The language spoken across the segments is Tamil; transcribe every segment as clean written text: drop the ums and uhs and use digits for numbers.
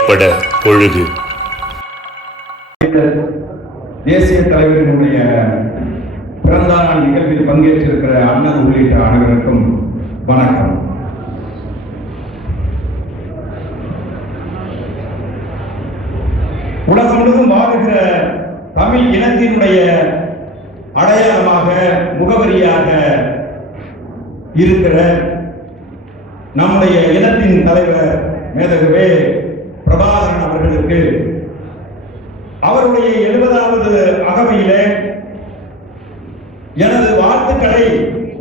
திரைப்பட பொழுது. தேசிய தலைவரினுடைய பிறந்த நாள் நிகழ்வில் பங்கேற்றிருக்கிற அண்ணன் உள்ளிட்ட அனைவருக்கும் வணக்கம். உலகம் முழுவதும் வாழ்கிற தமிழ் இனத்தினுடைய அடையாளமாக முகவரியாக இருக்கிற நம்முடைய இனத்தின் தலைவர் மேதகுவே பிரபாகரன் அவர்களுக்கு அவருடைய 70வது அகவையிலே எனது வாழ்த்துக்களை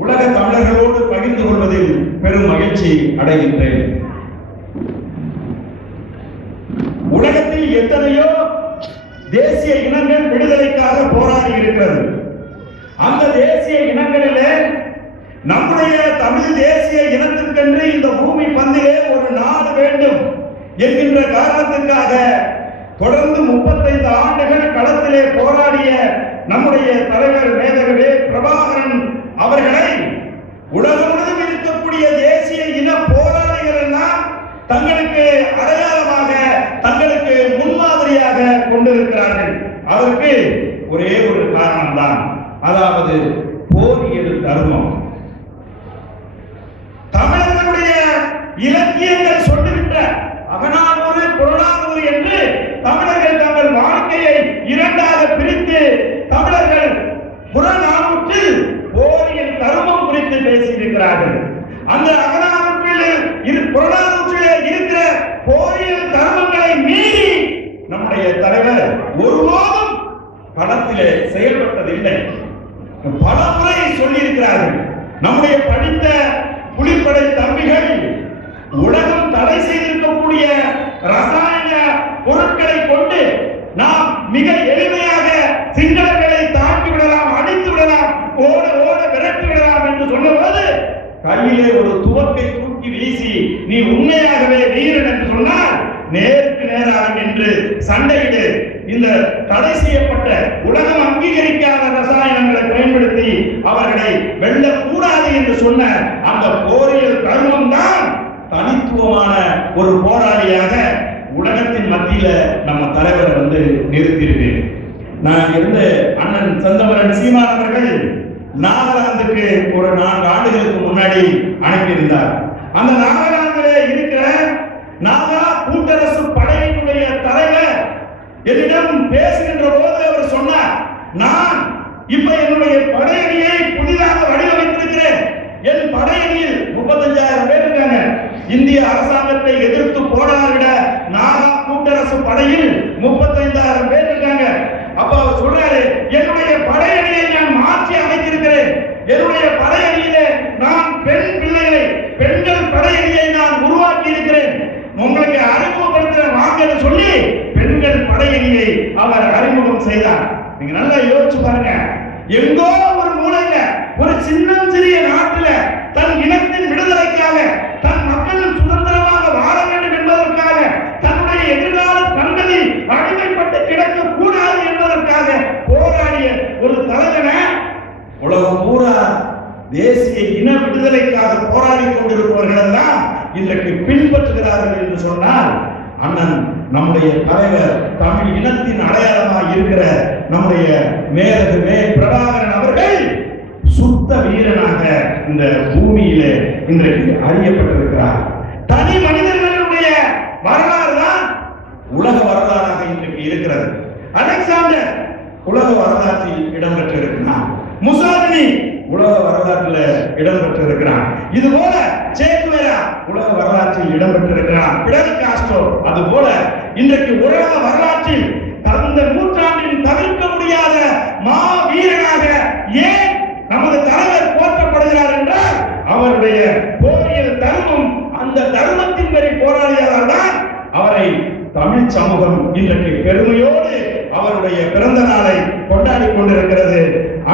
உலக தமிழர்களோடு பகிர்ந்து கொள்வதில் பெரும் மகிழ்ச்சி அடைகின்றேன். உலகத்தில் எத்தனையோ தேசிய இனங்கள் விடுதலைக்காக போராடி இருக்கிறது. அந்த தேசிய இனங்களிலே நம்முடைய தமிழ் தேசிய இனத்திற்கென்று இந்த பூமி பந்திலே ஒரு நாடு வேண்டும் என்கின்ற காரணத்திற்காக தொடர்ந்து 35 ஆண்டுகள் களத்திலே போராடிய நம்முடைய தலைவர் மேதகுவே பிரபாகரன் அவர்களை உலகம் முழுவதும் இருக்கக்கூடிய தேசிய இன போராளிகள் எல்லாம் தங்களுக்கு அடையாளமாக தங்களுக்கு முன்மாதிரியாக கொண்டிருக்கிறார்கள். அதற்கு ஒரே ஒரு காரணம்தான், அதாவது போரியல் தர்மம். தமிழர்களுடைய இலக்கியங்கள் சொல்லுகின்ற அகநானூறு புறநானூறு என்று தமிழர்கள் தங்கள் வாழ்க்கையை இரண்டாக பிரித்து தமிழர்கள் புறநானூற்றில் போரியல் தர்மம் குறித்து பேசியிருக்கிறார்கள். அந்த அகநானூற்றில் புறநானூற்றிலே இருக்கிற போரியல் தர்மங்களை மீறி நம்முடைய தலைவர் ஒருபோதும் களத்திலே செயல்பட்டதில்லை. பல முறை சொல்லியிருக்கிறார்கள். நம்முடைய படித்த புலிப்படை தம்பிகள் உலகம் தடை செய்திருக்கக்கூடிய ரசாயன பொருட்களை கொண்டு நாம் மிக எளிமையாக சிங்களர்களை தாக்கி விடலாம், அடித்து விடலாம், ஓட ஓட விரட்டி விடலாம் என்று சொன்னபோது கையிலே ஒரு துவக்கை தூக்கி வீசி நீ உண்மையாகவே வீரன் என்று சொன்னால் நேருக்கு நேராக நின்று சண்டையிட்டு இந்த தடை செய்யப்பட்ட உலகம் அங்கீகரிக்காத ரசாயனங்களை பயன்படுத்தி அவர்களை வெல்லக்கூடாது என்று சொன்ன அந்த போரியல் தர்மம் தான் தனித்துவமான ஒரு போராளியாக உலகத்தின் மத்தியில நம்ம தலைவரை நிறுத்தியிருக்கேன். நான் இருந்து அண்ணன் செந்தமரன் சீமான் அவர்கள் நாகாலாந்துக்கு ஒரு 4 ஆண்டுகளுக்கு முன்னாடி அனுப்பியிருந்தார். அந்த நாகாலாந்திலே இருக்கிற நாகா கூட்டரசு படையினுடைய தலைவர் என்னிடம் பேசுகின்ற போது அவர் சொன்னார், நான் இப்ப என்னுடைய படையணியை புதிதாக வடிவமைத்திருக்கிறேன். என் படையணியில் 35,000 பேர் இருக்காங்க. இந்திய அரசாங்கத்தை எதிர்த்து போராடிட நாகா கூட்டரசு படையில் 35,000 பேர் இருக்காங்க. அப்ப அவர் சொல்றாரு, என்னுடைய படையணியை நான் மாற்றி அமைத்திருக்கிறேன். என்னுடைய படையணியிலே நான் பெண் பிள்ளைகளை பெண்கள் படையணியை நான் உருவாக்கி இருக்கிறேன். உங்களுக்கு அறிமுகப்படுத்த வாங்க சொல்லி பெண்கள் படையணியை அவர் அறிமுகம் செய்தார். நீங்க நல்லா யோசிச்சு பாருங்க, எங்கோ ஒரு மூலையில ஒரு சிறிய நாட்டில தன் இனத்தின் விடுதலைக்காக தன் மக்கள் சுதந்திரமாக வாழ வேண்டும் என்பதற்காக தன்னுடைய எதிர்கால சந்ததி அடிமைப்பட்டு கிடக்க கூடாது என்பதற்காக போராடிய ஒரு தலைவனை உலகம் பூரா தேசிய இன விடுதலைக்காக போராடி கொண்டிருப்பவர்கள் எல்லாம் இன்றைக்கு பின்பற்றுகிறார்கள் என்று சொன்னால் அண்ணன் நம்முடைய தலைவர் தமிழ் இனத்தின் அடையாளமாக இருக்கிற நம்முடைய மேதகுவே பிரபாகரன் அவர்கள் சுத்த வீரனாக இந்த பூமியிலே இன்றைக்கு அறியப்பட்டிருக்கிறார். தனி மனிதர்களுடைய வரலாறு தான் உலக வரலாறாக இன்றைக்கு இருக்கிறது. அலெக்சாண்டர் உலக வரலாற்றில் இடம்பெற்றிருக்கிறார். முசாலினி உலக வரலாற்றில் இடம்பெற்றிருக்கிறார். இது போல சேகுவேரா உலக வரலாற்றில் இடம்பெற்றிருக்கிறார். பிடல் காஸ்ட்ரோ அது போல இன்றைக்கு உலக வரலாற்றில் கடந்த நூற்றாண்டின் தவிர்க்க முடியாத மா வீரனாக ஏன் நமது தலைவர் போற்றப்படுகிறார் என்றால் அவருடைய போரியல் தர்மம், அந்த தர்மத்தின் படி போராடியதால் தான் அவரை தமிழ் சமூகம் இன்றைக்கு பெருமையோடு அவருடைய பிறந்த நாளை கொண்டாடி கொண்டிருக்கிறது.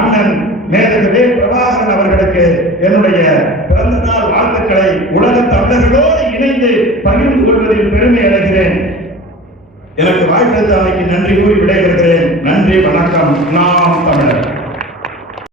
அண்ணன் மேதகுவே பிரபாகரன் அவர்களுக்கு என்னுடைய பிறந்த நாள் வாழ்த்துக்களை உலக தமிழர்களோடு இணைந்து பகிர்ந்து கொள்வதில் பெருமை அடைகிறேன். எனக்கு வாய்ப்பளித்த அன்னைக்கு நன்றி கூறி